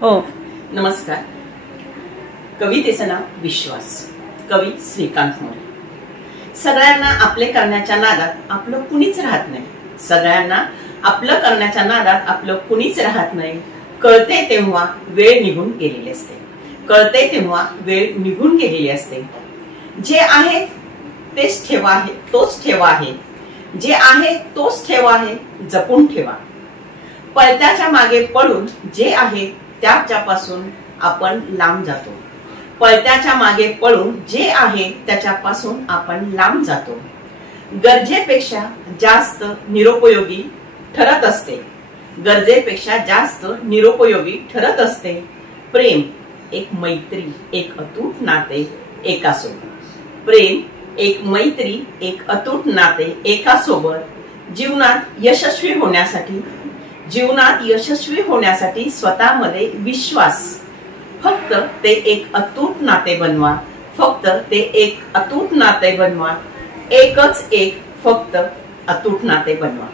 हो. नमस्कार. कवितेचं नाव विश्वास. कवी श्रीकांत मोरे. सगळ्यांना आपले करण्याच्या नादात आपलं कुणीच राहत नाही. सगळ्यांना आपलं करण्याच्या नादात आपलं कुणीच राहत नाही. कळते तेव्हा वेळ निघून गेलेली असते. कळते तेव्हा वेळ निघून गेलेली असते. जे आहे तेच ठेवा आहे, तोच ठेवा आहे. जे आहे तोच ठेवा आहे, जपून ठेवा. पळत्याच्या मागे पडून जे आहे त्याच्यापासून आपण लांब जातो. पळत्याच्या मागे पडून जे आहे त्याच्यापासून आपण लांब जातो. गरजेपेक्षा जास्त निरुपयोगी ठरत असते. गरजेपेक्षा जास्त निरुपयोगी ठरत असते. प्रेम एक मैत्री, एक अतूट नाते एकासोबत. प्रेम एक मैत्री, एक अतूट नाते एकासोबत. जीवनात यशस्वी होण्यासाठी स्वतःमध्ये विश्वास. फक्त ते एक अतूट नाते बनवा. फक्त ते एक अतूट नाते बनवा. एकच एक फक्त अतूट नाते बनवा.